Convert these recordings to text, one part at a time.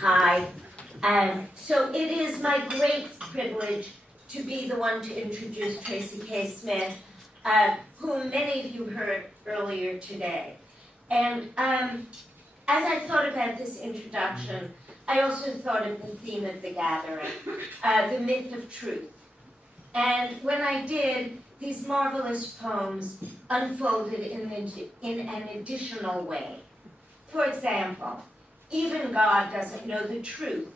Hi. So it is my great privilege to be the one to introduce Tracy K. Smith, whom many of you heard earlier today. And as I thought about this introduction, I also thought of the theme of the gathering, the myth of truth. And when I did, these marvelous poems unfolded in an additional way. For example, even God doesn't know the truth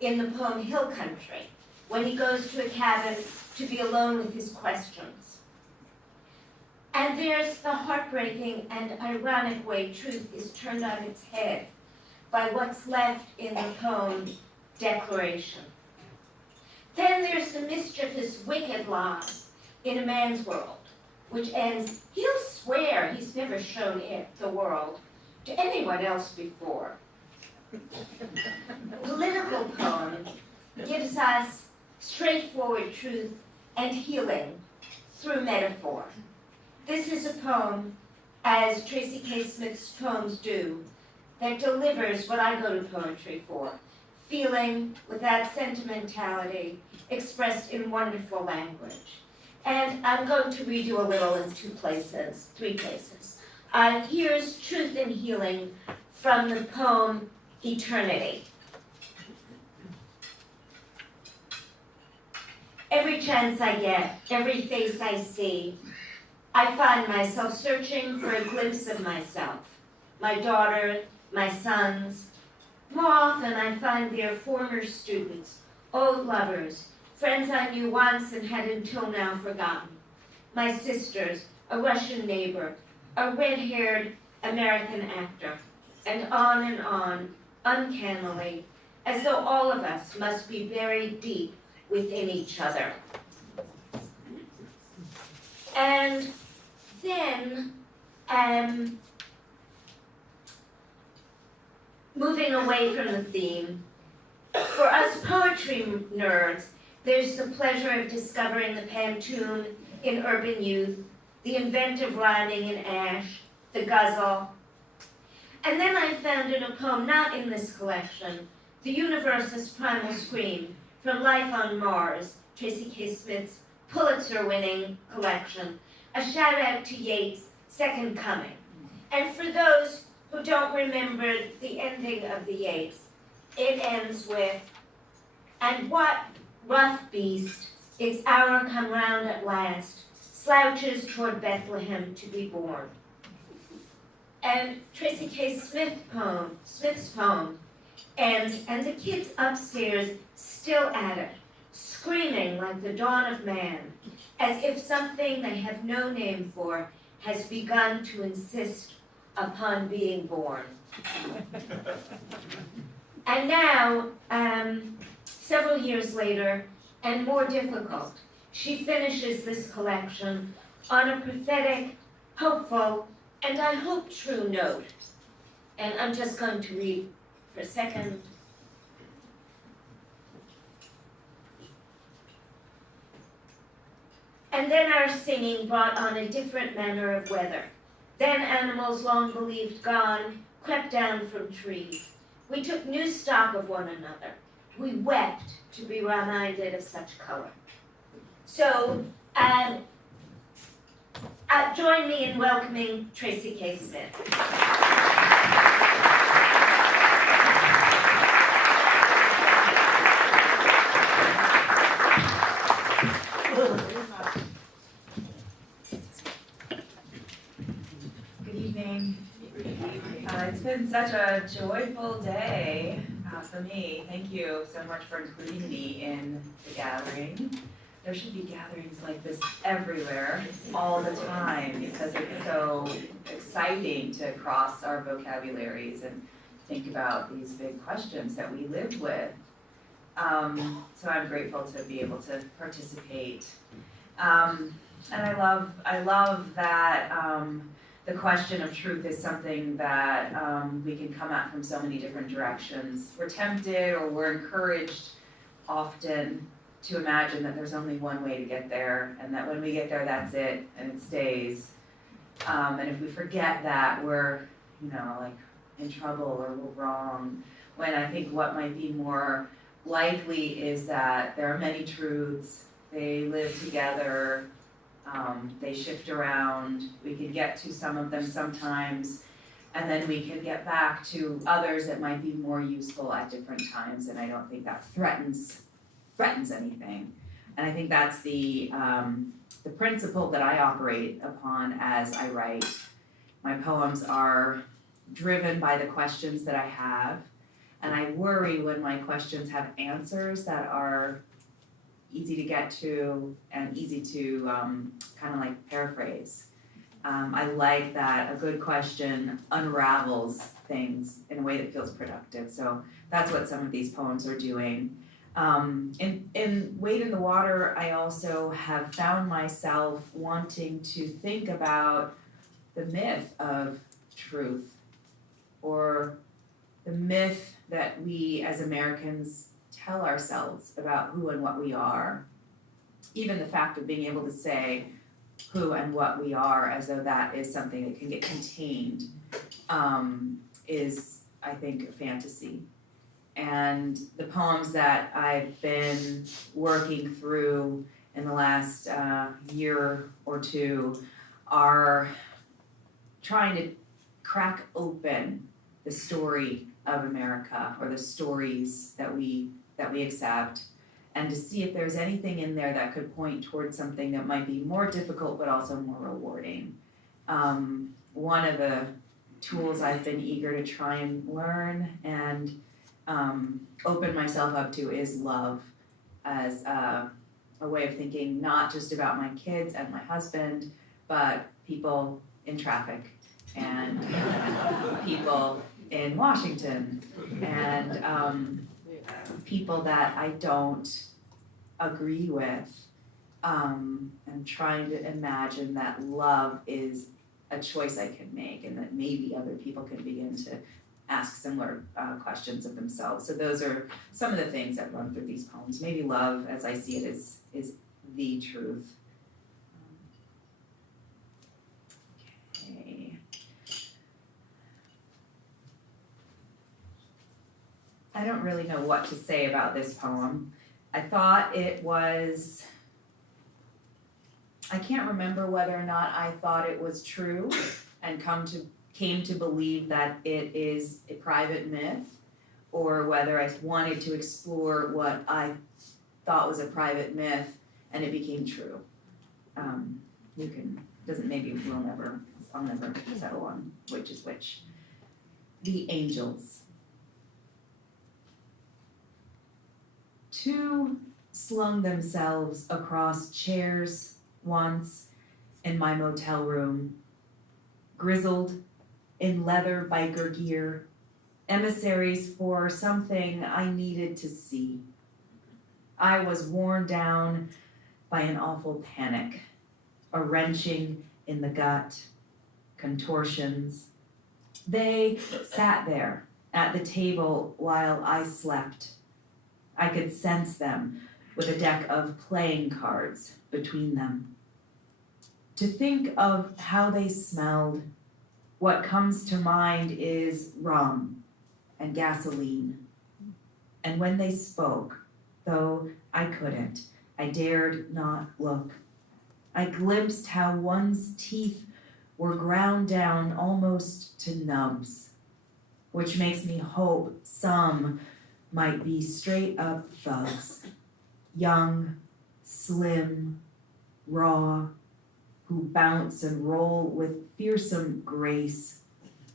in the poem Hill Country, when he goes to a cabin to be alone with his questions. And there's the heartbreaking and ironic way truth is turned on its head by what's left in the poem Declaration. Then there's the mischievous, wicked lie in A Man's World, which ends, he'll swear he's never shown the world to anyone else before. Political poem gives us straightforward truth and healing through metaphor. This is a poem, as Tracy K. Smith's poems do, that delivers what I go to poetry for, feeling without sentimentality, expressed in wonderful language. And I'm going to read you a little in three places. Here's Truth and Healing from the poem Eternity. Every chance I get, every face I see, I find myself searching for a glimpse of myself, my daughter, my sons. More often I find their former students, old lovers, friends I knew once and had until now forgotten. My sisters, a Russian neighbor, a red-haired American actor, and on, uncannily, as though all of us must be buried deep within each other. And then, moving away from the theme, for us poetry nerds, there's the pleasure of discovering the pantoum in urban youth, the inventive rhyming in ash, the guzzle. And then I found in a poem not in this collection, the universe's primal scream from Life on Mars, Tracy K. Smith's Pulitzer-winning collection, a shout out to Yeats' Second Coming. And for those who don't remember the ending of the Yeats, it ends with, and what rough beast, its hour come round at last, slouches toward Bethlehem to be born. And Tracy K. Smith's poem ends, and the kids upstairs still at it, screaming like the dawn of man, as if something they have no name for has begun to insist upon being born. And now, several years later, and more difficult, she finishes this collection on a prophetic, hopeful, and I hope true note. And I'm just going to read for a second. And then our singing brought on a different manner of weather. Then animals long believed gone crept down from trees. We took new stock of one another. We wept to be reminded of such color. So, join me in welcoming Tracy K. Smith. Good evening. It's been such a joyful day for me. Thank you so much for including me in the gathering. There should be gatherings like this everywhere, all the time, because it's so exciting to cross our vocabularies and think about these big questions that we live with. So I'm grateful to be able to participate. And I love that the question of truth is something that we can come at from so many different directions. We're tempted or we're encouraged often to imagine that there's only one way to get there, and that when we get there, that's it, and it stays. And if we forget that, we're, like in trouble or we're wrong. when I think what might be more likely is that there are many truths, they live together, they shift around, we can get to some of them sometimes, and then we can get back to others that might be more useful at different times, and I don't think that threatens anything. And I think that's the principle that I operate upon as I write. My poems are driven by the questions that I have, and I worry when my questions have answers that are easy to get to and easy to kind of like paraphrase. I like that a good question unravels things in a way that feels productive. So that's what some of these poems are doing. In Wade in the Water, I also have found myself wanting to think about the myth of truth, or the myth that we as Americans tell ourselves about who and what we are. Even the fact of being able to say who and what we are as though that is something that can get contained is, I think, a fantasy. And the poems that I've been working through in the last year or two are trying to crack open the story of America, or the stories that we accept, and to see if there's anything in there that could point towards something that might be more difficult but also more rewarding. One of the tools I've been eager to try and learn and open myself up to is love, as a way of thinking not just about my kids and my husband, but people in traffic and people in Washington and people that I don't agree with, and trying to imagine that love is a choice I can make, and that maybe other people can begin to ask similar questions of themselves. So those are some of the things that run through these poems. Maybe love, as I see it, is the truth. Okay. I don't really know what to say about this poem. I thought it was, I can't remember whether or not I thought it was true and came to believe that it is a private myth, or whether I wanted to explore what I thought was a private myth and it became true. I'll never settle on which is which. The Angels. Two slung themselves across chairs once in my motel room, grizzled in leather biker gear, emissaries for something I needed to see. I was worn down by an awful panic, a wrenching in the gut, contortions. They sat there at the table while I slept. I could sense them with a deck of playing cards between them. To think of how they smelled, what comes to mind is rum and gasoline. And when they spoke, though I couldn't, I dared not look. I glimpsed how one's teeth were ground down almost to nubs, which makes me hope some might be straight up thugs, young, slim, raw, who bounce and roll with fearsome grace,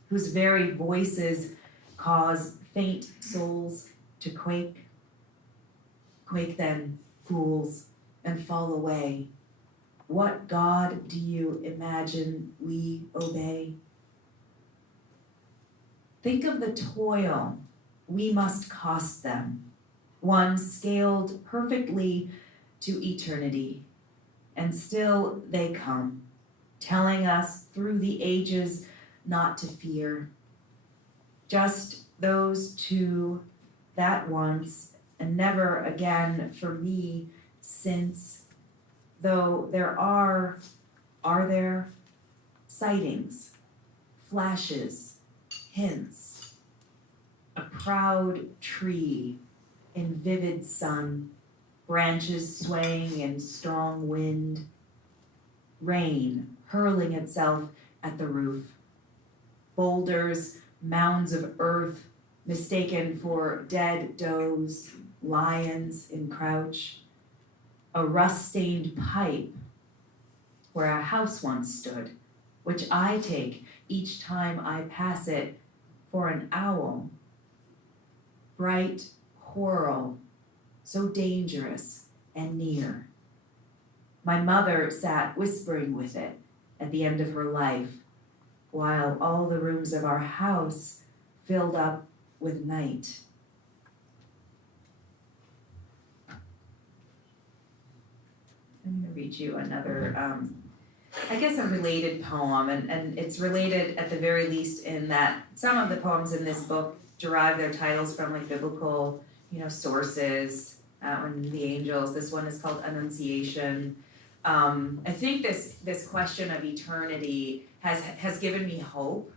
whose very voices cause faint souls to quake. Quake then, fools, and fall away. What God do you imagine we obey? Think of the toil we must cost them, one scaled perfectly to eternity. And still they come, telling us through the ages not to fear. Just those two, that once, and never again for me since, though there are there sightings, flashes, hints a proud tree in vivid sun, branches swaying in strong wind, rain hurling itself at the roof, boulders, mounds of earth mistaken for dead does, lions in crouch, a rust-stained pipe where a house once stood, which I take each time I pass it for an owl, bright whorl, so dangerous and near. My mother sat whispering with it at the end of her life, while all the rooms of our house filled up with night. I'm going to read you another, I guess a related poem, and it's related at the very least in that some of the poems in this book derive their titles from like biblical, sources, and the angels. This one is called Annunciation. I think this question of eternity has given me hope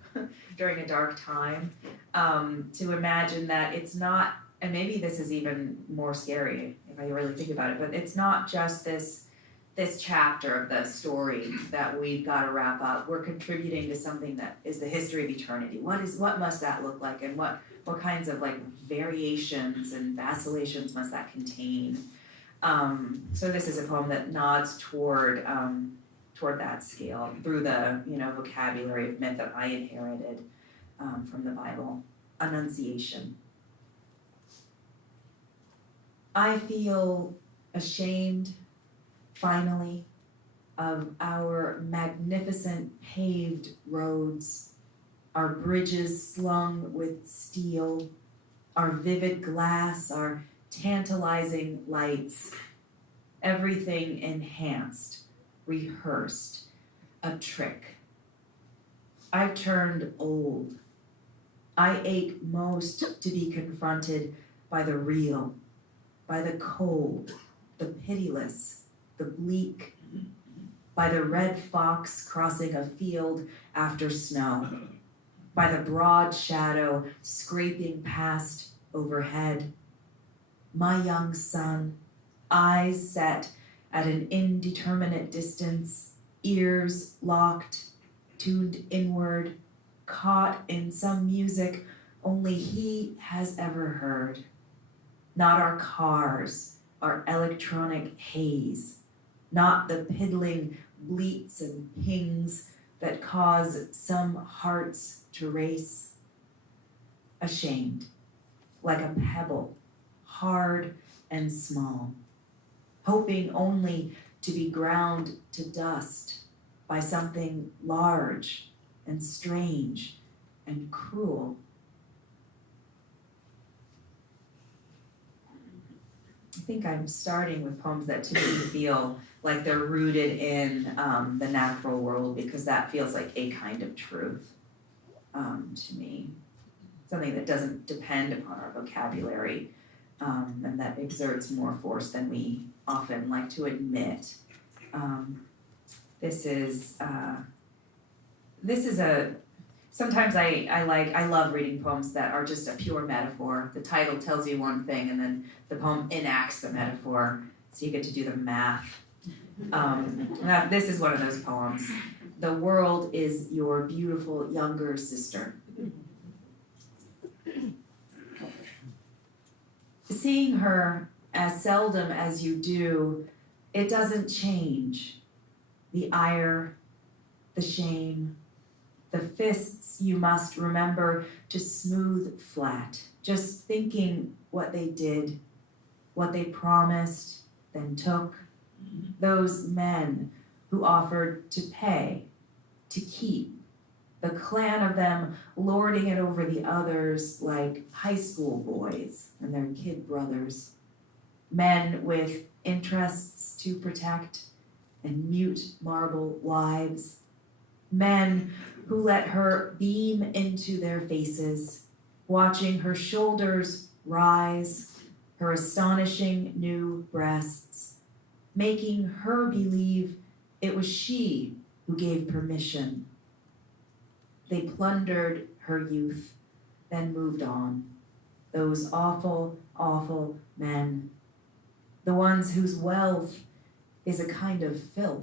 during a dark time, to imagine that it's not, and maybe this is even more scary if I really think about it, but it's not just this chapter of the story that we've got to wrap up. We're contributing to something that is the history of eternity. What must that look like, and what kinds of like variations and vacillations must that contain? So this is a poem that nods toward that scale through the vocabulary of myth that I inherited from the Bible. Annunciation. I feel ashamed, finally, of our magnificent paved roads, our bridges slung with steel, our vivid glass, our tantalizing lights, everything enhanced, rehearsed, a trick. I've turned old. I ache most to be confronted by the real, by the cold, the pitiless, the bleak, by the red fox crossing a field after snow, by the broad shadow scraping past overhead. My young son, eyes set at an indeterminate distance, ears locked, tuned inward, caught in some music only he has ever heard. Not our cars, our electronic haze, not the piddling bleats and pings that cause some hearts to race. Ashamed, like a pebble, hard and small, hoping only to be ground to dust by something large and strange and cruel. I think I'm starting with poems that to me feel like they're rooted in the natural world, because that feels like a kind of truth to me. Something that doesn't depend upon our vocabulary, and that exerts more force than we often like to admit. This is sometimes I love reading poems that are just a pure metaphor. The title tells you one thing, and then the poem enacts the metaphor, so you get to do the math. This is one of those poems. The world is your beautiful younger sister. Seeing her as seldom as you do, it doesn't change. The ire, the shame, the fists you must remember to smooth flat, just thinking what they did, what they promised, then took. Those men who offered to pay, to keep, the clan of them lording it over the others like high school boys and their kid brothers. Men with interests to protect and mute marble wives. Men who let her beam into their faces, watching her shoulders rise, her astonishing new breasts, making her believe it was she who gave permission. They plundered her youth, then moved on, those awful, awful men, the ones whose wealth is a kind of filth.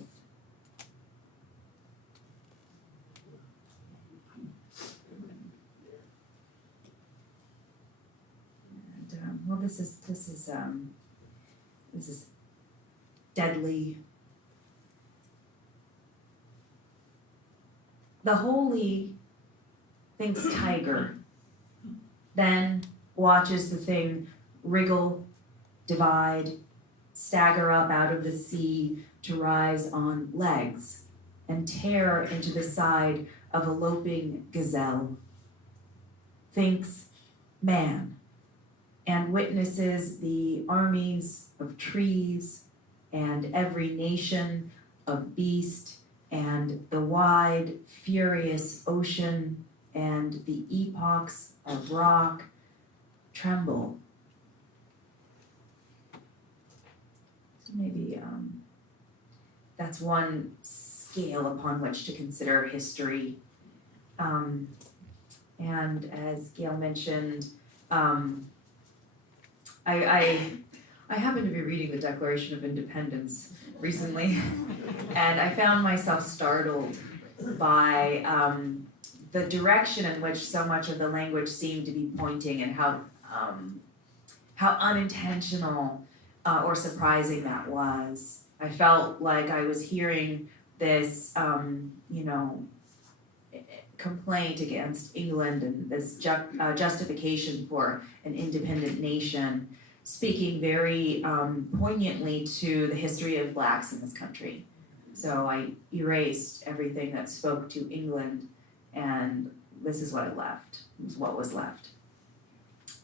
And, well, this is deadly. The holy thinks tiger, then watches the thing wriggle, divide, stagger up out of the sea to rise on legs and tear into the side of a loping gazelle. Thinks man, and witnesses the armies of trees and every nation of beast and the wide, furious ocean and the epochs of rock tremble. So maybe that's one scale upon which to consider history. And as Gail mentioned, I happened to be reading the Declaration of Independence recently, and I found myself startled by the direction in which so much of the language seemed to be pointing, and how unintentional or surprising that was. I felt like I was hearing this, complaint against England and this justification for an independent nation, speaking very poignantly to the history of blacks in this country. So I erased everything that spoke to England, and this is what I left, this is what was left.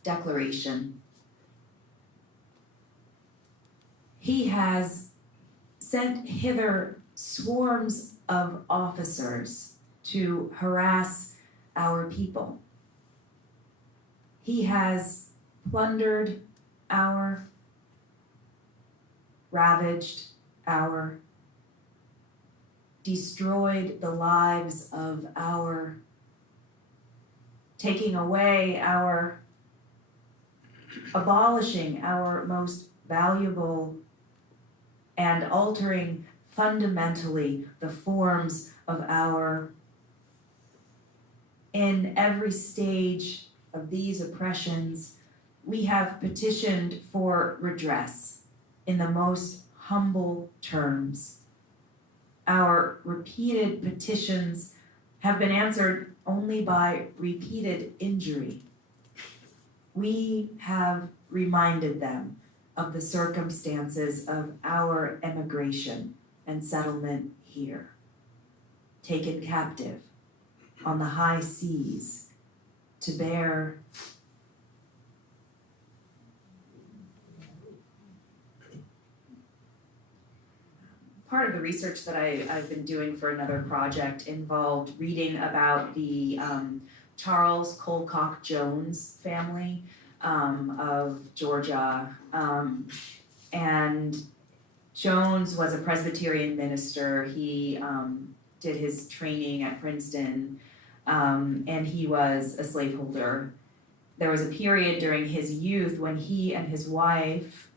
Declaration. He has sent hither swarms of officers to harass our people. He has plundered our, ravaged our, destroyed the lives of our, taking away our, abolishing our most valuable, and altering fundamentally the forms of our. In every stage of these oppressions, we have petitioned for redress in the most humble terms. Our repeated petitions have been answered only by repeated injury. We have reminded them of the circumstances of our emigration and settlement here, taken captive on the high seas to bear part of the research that I've been doing for another project involved reading about the Charles Colcock Jones family of Georgia. And Jones was a Presbyterian minister. He did his training at Princeton, and he was a slaveholder. There was a period during his youth when he and his wife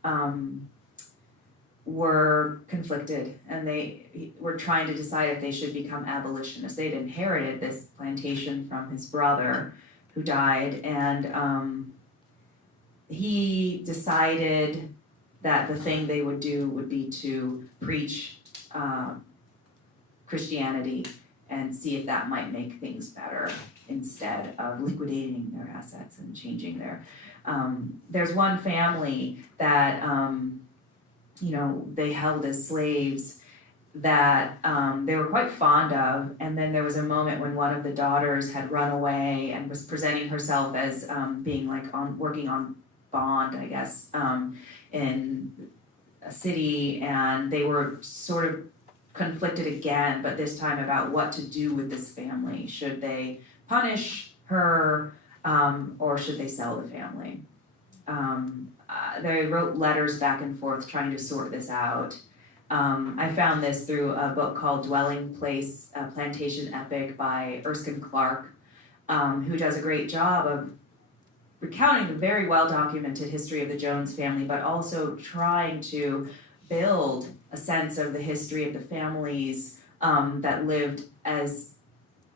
were conflicted, and they were trying to decide if they should become abolitionists. They'd inherited this plantation from his brother who died, and he decided that the thing they would do would be to preach Christianity and see if that might make things better instead of liquidating their assets and changing their. There's one family that they held as slaves that they were quite fond of, and then there was a moment when one of the daughters had run away and was presenting herself as being working on bond, I guess, in a city, and they were sort of conflicted again, but this time about what to do with this family. Should they punish her, or should they sell the family? They wrote letters back and forth trying to sort this out. I found this through a book called Dwelling Place, a Plantation Epic by Erskine Clark, who does a great job of recounting the very well documented history of the Jones family, but also trying to build a sense of the history of the families that lived as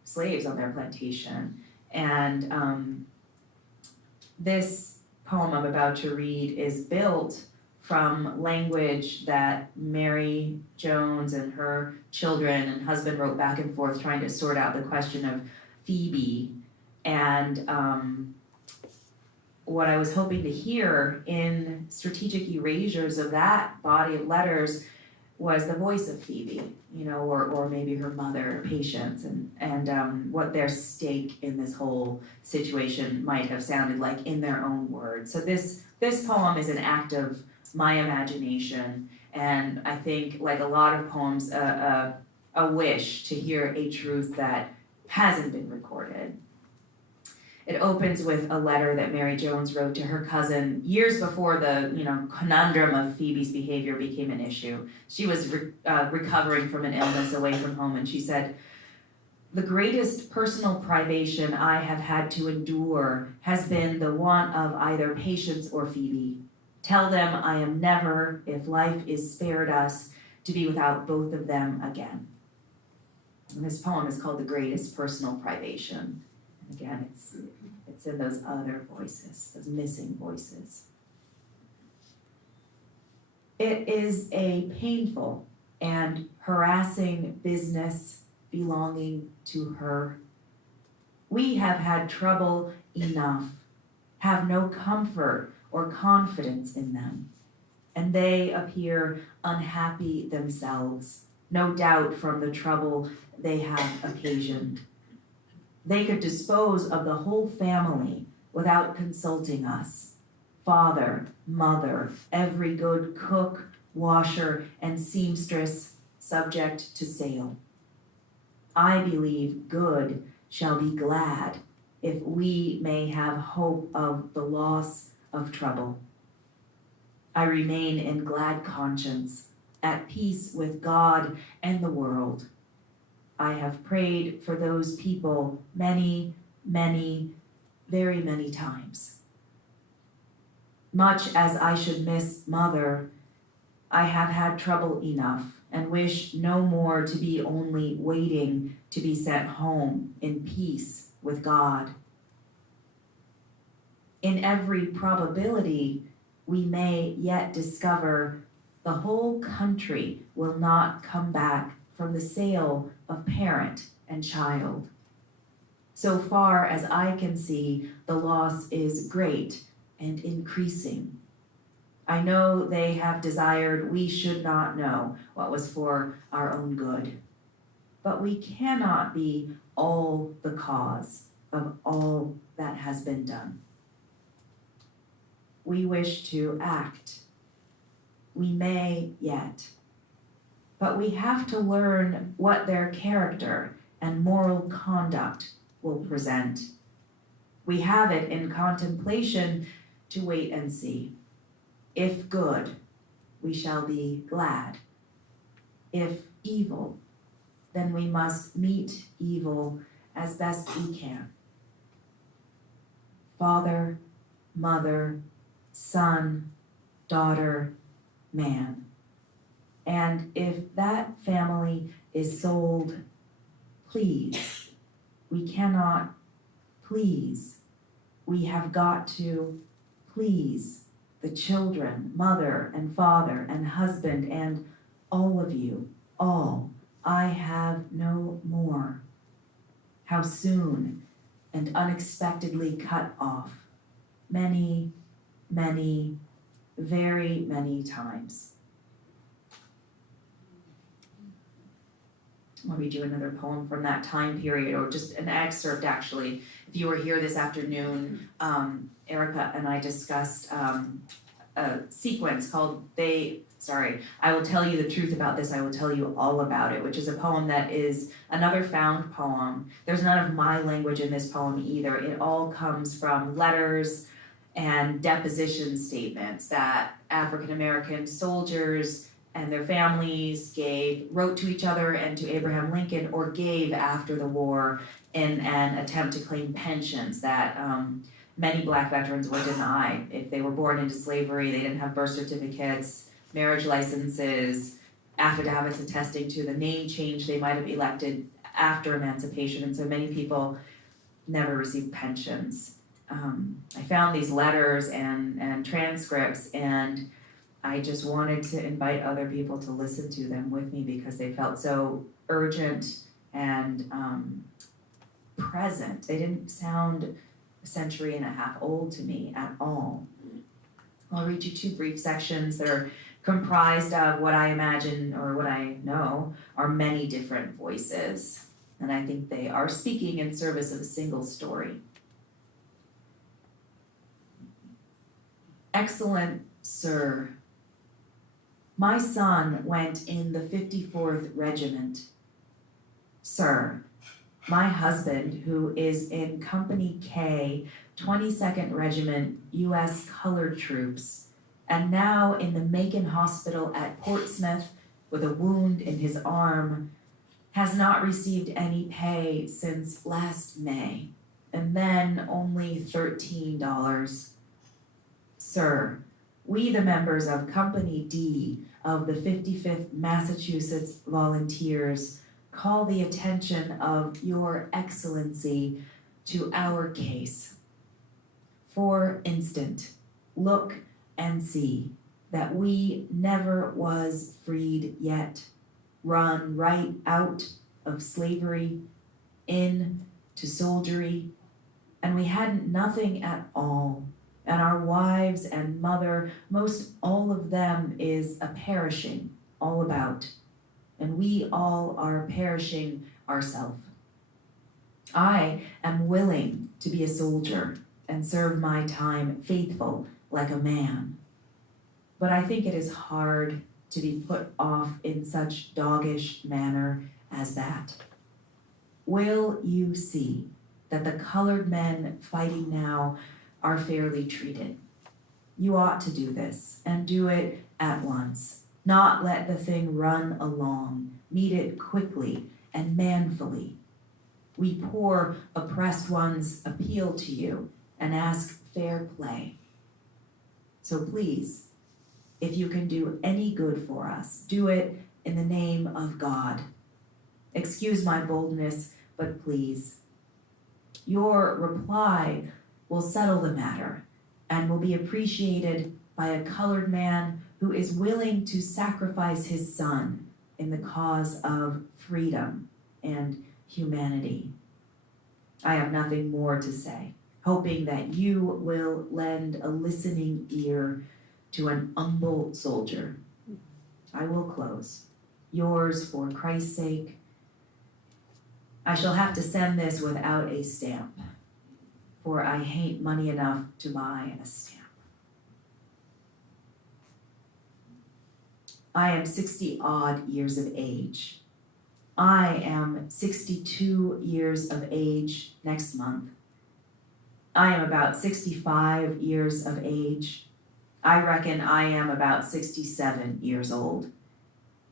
slaves on their plantation. And this poem I'm about to read is built from language that Mary Jones and her children and husband wrote back and forth trying to sort out the question of Phoebe. And what I was hoping to hear in strategic erasures of that body of letters was the voice of Phoebe, or maybe her mother, Patience, and what their stake in this whole situation might have sounded like in their own words. So this poem is an act of my imagination, and I think, like a lot of poems, a wish to hear a truth that hasn't been recorded. It opens with a letter that Mary Jones wrote to her cousin years before the conundrum of Phoebe's behavior became an issue. She was recovering from an illness away from home, and she said, "The greatest personal privation I have had to endure has been the want of either Patience or Phoebe. Tell them I am never, if life is spared us, to be without both of them again." And this poem is called The Greatest Personal Privation. Again, it's in those other voices, those missing voices. It is a painful and harassing business belonging to her. We have had trouble enough, have no comfort or confidence in them, and they appear unhappy themselves, no doubt from the trouble they have occasioned. They could dispose of the whole family without consulting us. Father, mother, every good cook, washer, and seamstress subject to sale. I believe good shall be glad if we may have hope of the loss of trouble. I remain in glad conscience, at peace with God and the world. I have prayed for those people many, many, very many times. Much as I should miss Mother, I have had trouble enough and wish no more to be only waiting to be sent home in peace with God. In every probability, we may yet discover the whole country will not come back from the sale of parent and child. So far as I can see, the loss is great and increasing. I know they have desired we should not know what was for our own good, but we cannot be all the cause of all that has been done. We wish to act. We may yet. But we have to learn what their character and moral conduct will present. We have it in contemplation to wait and see. If good, we shall be glad. If evil, then we must meet evil as best we can. Father, mother, son, daughter, man. And if that family is sold, please, we cannot please. We have got to please the children, mother and father and husband and all of you, all. I have no more. How soon and unexpectedly cut off. Many, many, very many times. I'll read you another poem from that time period, or just an excerpt actually. If you were here this afternoon, Erica and I discussed a sequence called I Will Tell You the Truth About This, I Will Tell You All About It, which is a poem that is another found poem. There's none of my language in this poem either. It all comes from letters and deposition statements that African American soldiers and their families wrote to each other and to Abraham Lincoln, or gave after the war in an attempt to claim pensions that Many Black veterans were denied. If they were born into slavery, they didn't have birth certificates, marriage licenses, affidavits attesting to the name change they might have elected after emancipation, and so many people never received pensions. I found these letters and transcripts, and I just wanted to invite other people to listen to them with me because they felt so urgent and present. They didn't sound a century and a half old to me at all. I'll read you 2 brief sections that are comprised of what I imagine or what I know are many different voices, and I think they are speaking in service of a single story. Excellent Sir, my son went in the 54th Regiment. Sir, my husband, who is in Company K, 22nd Regiment, U.S. Colored Troops, and now in the Macon Hospital at Portsmouth with a wound in his arm, has not received any pay since last May, and then only $13. Sir, we, the members of Company D of the 55th Massachusetts Volunteers, call the attention of Your Excellency to our case. For instance, look and see that we never was freed yet, run right out of slavery, in to soldiery, and we hadn't nothing at all, and our wives and mother, most all of them is a perishing all about, and we all are perishing ourselves. I am willing to be a soldier and serve my time faithful like a man, but I think it is hard to be put off in such doggish manner as that. Will you see that the colored men fighting now are fairly treated? You ought to do this, and do it at once. Not let the thing run along. Meet it quickly and manfully. We poor oppressed ones appeal to you and ask fair play. So please, if you can do any good for us, do it in the name of God. Excuse my boldness, but please. Your reply will settle the matter and will be appreciated by a colored man who is willing to sacrifice his son in the cause of freedom and humanity. I have nothing more to say, hoping that you will lend a listening ear to an humble soldier. I will close. Yours for Christ's sake. I shall have to send this without a stamp, for I hain't money enough to buy a stamp. I am 60-odd years of age. I am 62 years of age next month. I am about 65 years of age. I reckon I am about 67 years old.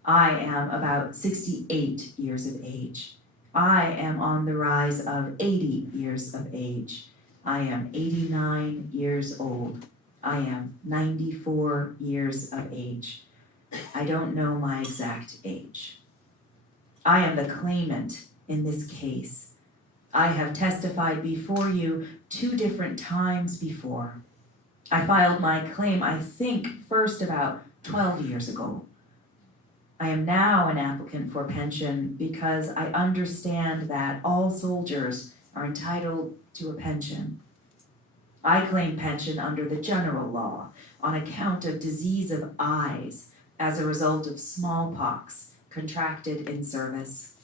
I am about 68 years of age. I am on the rise of 80 years of age. I am 89 years old. I am 94 years of age. I don't know my exact age. I am the claimant in this case. I have testified before you 2 different times before. I filed my claim, I think, first about 12 years ago. I am now an applicant for pension because I understand that all soldiers are entitled to a pension. I claim pension under the general law on account of disease of eyes as a result of smallpox contracted in service.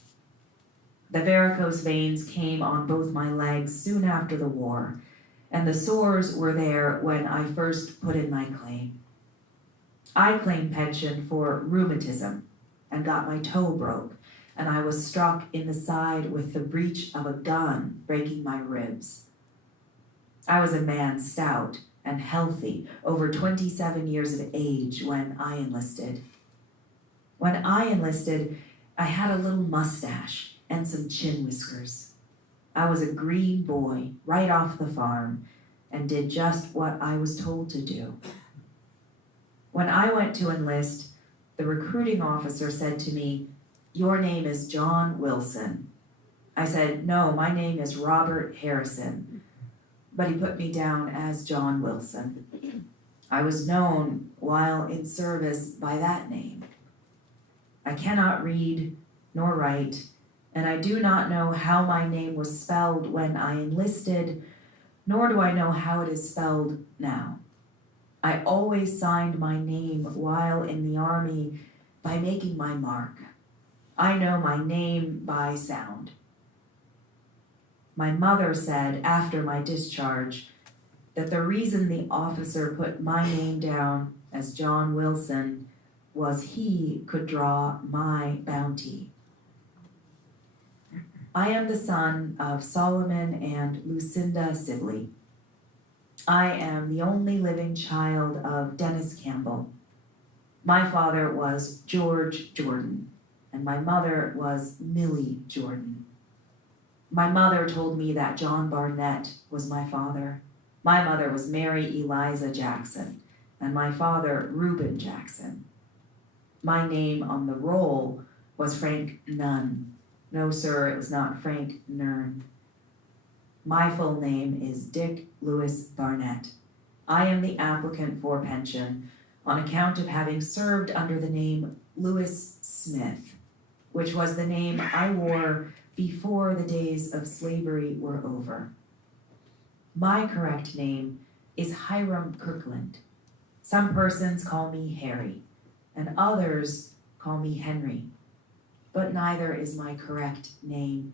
The varicose veins came on both my legs soon after the war, and the sores were there when I first put in my claim. I claimed pension for rheumatism and got my toe broke, and I was struck in the side with the breech of a gun, breaking my ribs. I was a man stout and healthy, over 27 years of age when I enlisted. When I enlisted, I had a little mustache and some chin whiskers. I was a green boy right off the farm, and did just what I was told to do. When I went to enlist, the recruiting officer said to me, "Your name is John Wilson." I said, "No, my name is Robert Harrison." But he put me down as John Wilson. I was known while in service by that name. I cannot read nor write, and I do not know how my name was spelled when I enlisted, nor do I know how it is spelled now. I always signed my name while in the Army by making my mark. I know my name by sound. My mother said after my discharge that the reason the officer put my name down as John Wilson was he could draw my bounty. I am the son of Solomon and Lucinda Sibley. I am the only living child of Dennis Campbell. My father was George Jordan, and my mother was Millie Jordan. My mother told me that John Barnett was my father. My mother was Mary Eliza Jackson, and my father Reuben Jackson. My name on the roll was Frank Nunn. No, sir, it was not Frank Nern. My full name is Dick Lewis Barnett. I am the applicant for pension on account of having served under the name Lewis Smith, which was the name I wore before the days of slavery were over. My correct name is Hiram Kirkland. Some persons call me Harry, and others call me Henry, but neither is my correct name.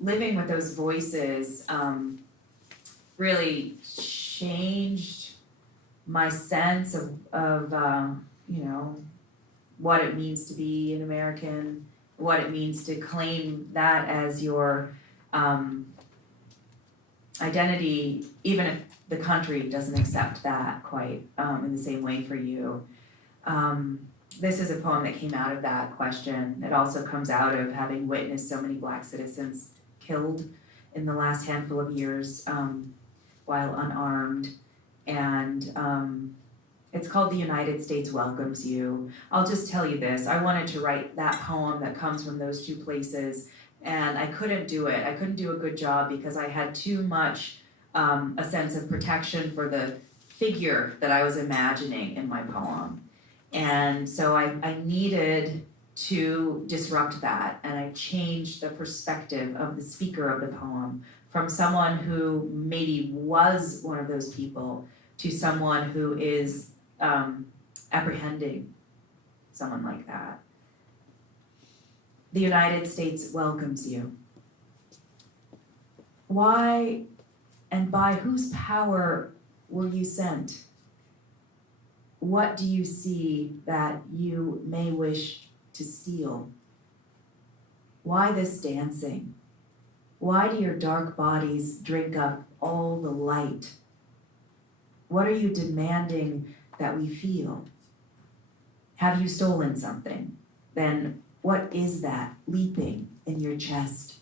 Living with those voices really changed my sense of what it means to be an American, what it means to claim that as your identity, even if the country doesn't accept that quite in the same way for you. This is a poem that came out of that question. It also comes out of having witnessed so many Black citizens killed in the last handful of years while unarmed. And it's called The United States Welcomes You. I'll just tell you this, I wanted to write that poem that comes from those two places, and I couldn't do it. I couldn't do a good job because I had too much a sense of protection for the figure that I was imagining in my poem. And so I needed to disrupt that, and I changed the perspective of the speaker of the poem from someone who maybe was one of those people to someone who is apprehending someone like that. The United States welcomes you. Why and by whose power were you sent? What do you see that you may wish to steal? Why this dancing? Why do your dark bodies drink up all the light? What are you demanding that we feel? Have you stolen something? Then what is that leaping in your chest?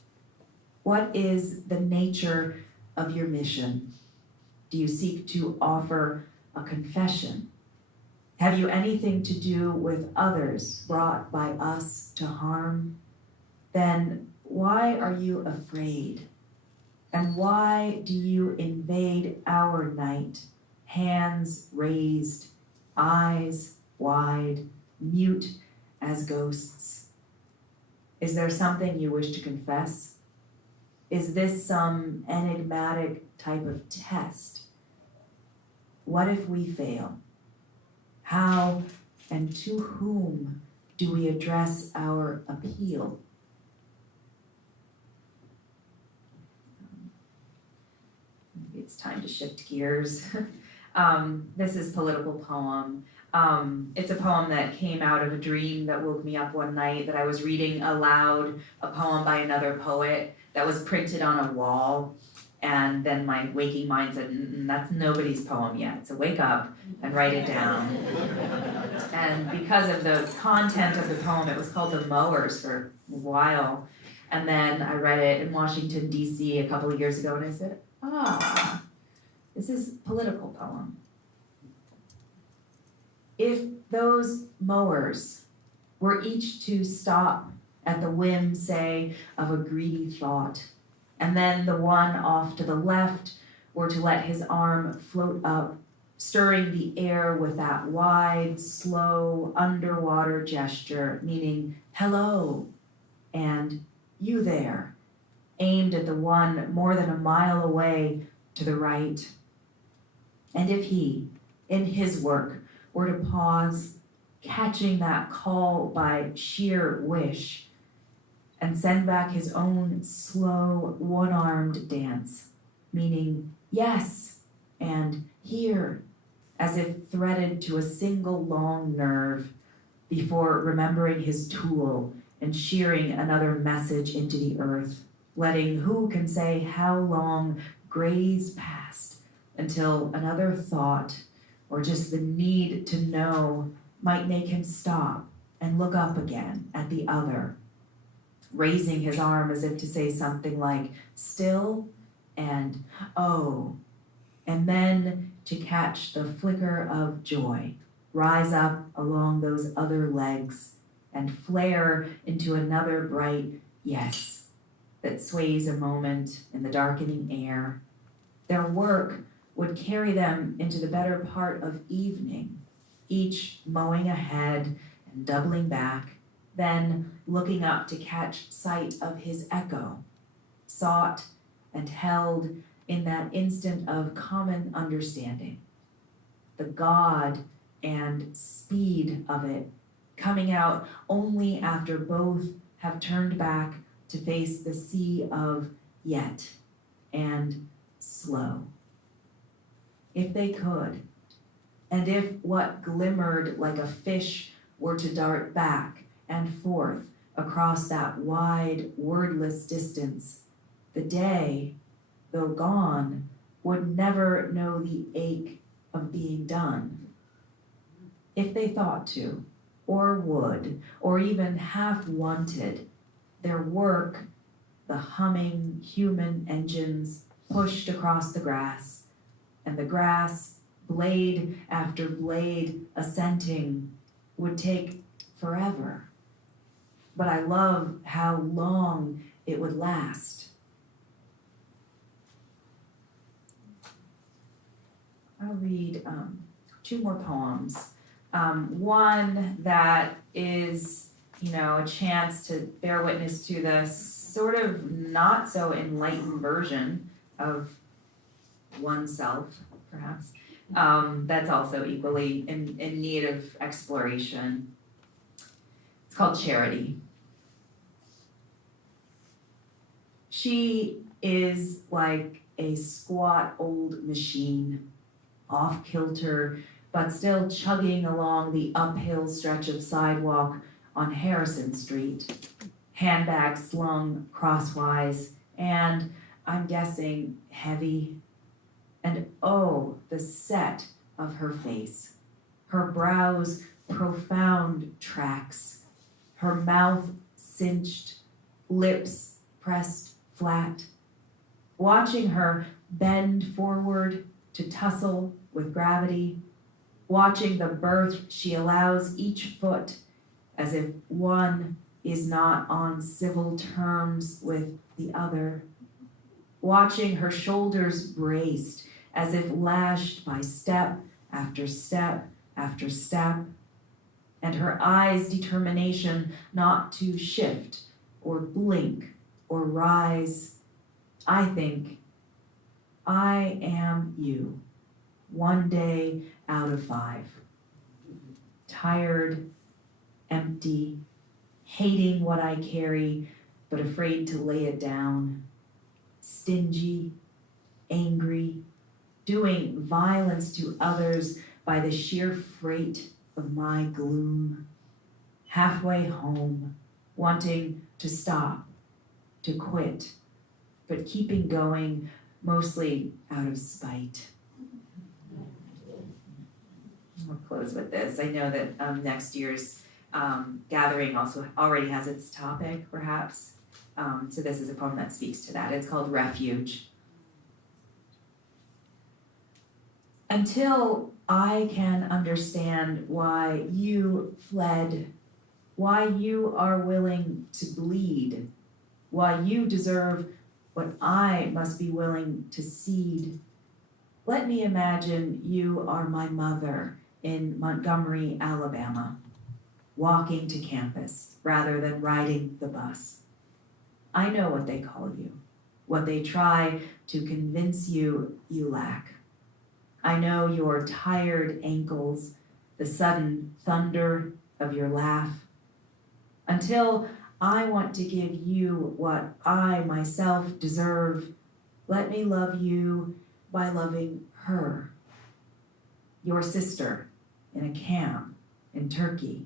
What is the nature of your mission? Do you seek to offer a confession? Have you anything to do with others brought by us to harm? Then why are you afraid? And why do you invade our night, hands raised, eyes wide, mute as ghosts? Is there something you wish to confess? Is this some enigmatic type of test? What if we fail? How and to whom do we address our appeal? Maybe it's time to shift gears. This is political poem. It's a poem that came out of a dream that woke me up one night that I was reading aloud a poem by another poet that was printed on a wall. And then my waking mind said, that's nobody's poem yet, so wake up and write it down. And because of the content of the poem, it was called The Mowers for a while. And then I read it in Washington, D.C. a couple of years ago, and I said, this is a political poem. If those mowers were each to stop at the whim, say, of a greedy thought, and then the one off to the left were to let his arm float up, stirring the air with that wide, slow, underwater gesture, meaning hello and you there, aimed at the one more than a mile away to the right. And if he, in his work, were to pause, catching that call by sheer wish, and send back his own slow, one-armed dance, meaning yes and here, as if threaded to a single long nerve, before remembering his tool and shearing another message into the earth, letting who can say how long graze past until another thought or just the need to know might make him stop and look up again at the other, raising his arm as if to say something like still and oh, and then to catch the flicker of joy, rise up along those other legs and flare into another bright yes that sways a moment in the darkening air. Their work would carry them into the better part of evening, each mowing ahead and doubling back, then looking up to catch sight of his echo, sought and held in that instant of common understanding. The God and speed of it coming out only after both have turned back to face the sea of yet and slow. If they could, and if what glimmered like a fish were to dart back and forth across that wide, wordless distance, the day, though gone, would never know the ache of being done. If they thought to, or would, or even half wanted, their work, the humming human engines pushed across the grass, and the grass, blade after blade assenting, would take forever. But I love how long it would last. I'll read two more poems. One that is, a chance to bear witness to the sort of not so enlightened version of oneself, perhaps, that's also equally in need of exploration. It's called Charity. She is like a squat old machine, off kilter, but still chugging along the uphill stretch of sidewalk on Harrison Street, handbag slung crosswise, and I'm guessing heavy. And oh, the set of her face, her brows profound tracks, her mouth cinched, lips pressed flat. Watching her bend forward to tussle with gravity, watching the birth she allows each foot as if one is not on civil terms with the other, watching her shoulders braced as if lashed by step after step after step, and her eyes' determination not to shift or blink or rise. I think, I am you, one day out of 5. Tired, empty, hating what I carry, but afraid to lay it down. Stingy, angry, doing violence to others by the sheer freight of my gloom. Halfway home, wanting to stop, to quit, but keeping going, mostly out of spite. we'll close with this. I know that next year's gathering also already has its topic, perhaps. So this is a poem that speaks to that. It's called Refuge. Until I can understand why you fled, why you are willing to bleed, why you deserve what I must be willing to cede. Let me imagine you are my mother in Montgomery, Alabama, walking to campus rather than riding the bus. I know what they call you, what they try to convince you you lack. I know your tired ankles, the sudden thunder of your laugh. Until I want to give you what I myself deserve, let me love you by loving her, your sister in a camp in Turkey,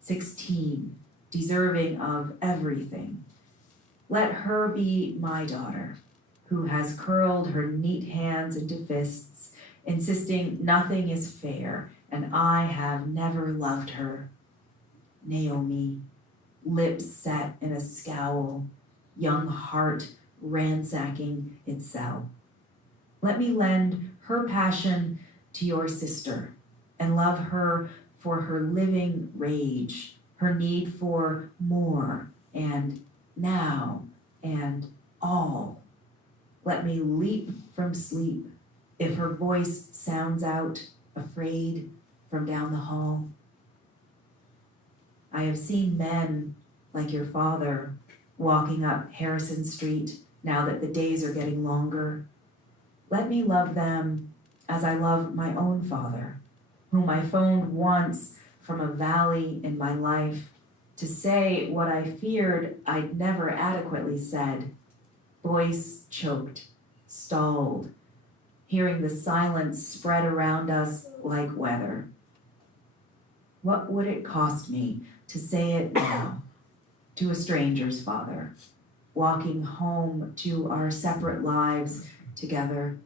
16, deserving of everything. Let her be my daughter, who has curled her neat hands into fists, insisting nothing is fair, and I have never loved her. Naomi, lips set in a scowl, young heart ransacking its cell. Let me lend her passion to your sister and love her for her living rage, her need for more and now and all. Let me leap from sleep if her voice sounds out, afraid, from down the hall. I have seen men like your father walking up Harrison Street now that the days are getting longer. Let me love them as I love my own father, whom I phoned once from a valley in my life to say what I feared I'd never adequately said. Voice choked, stalled, hearing the silence spread around us like weather. What would it cost me to say it now to a stranger's father, walking home to our separate lives together?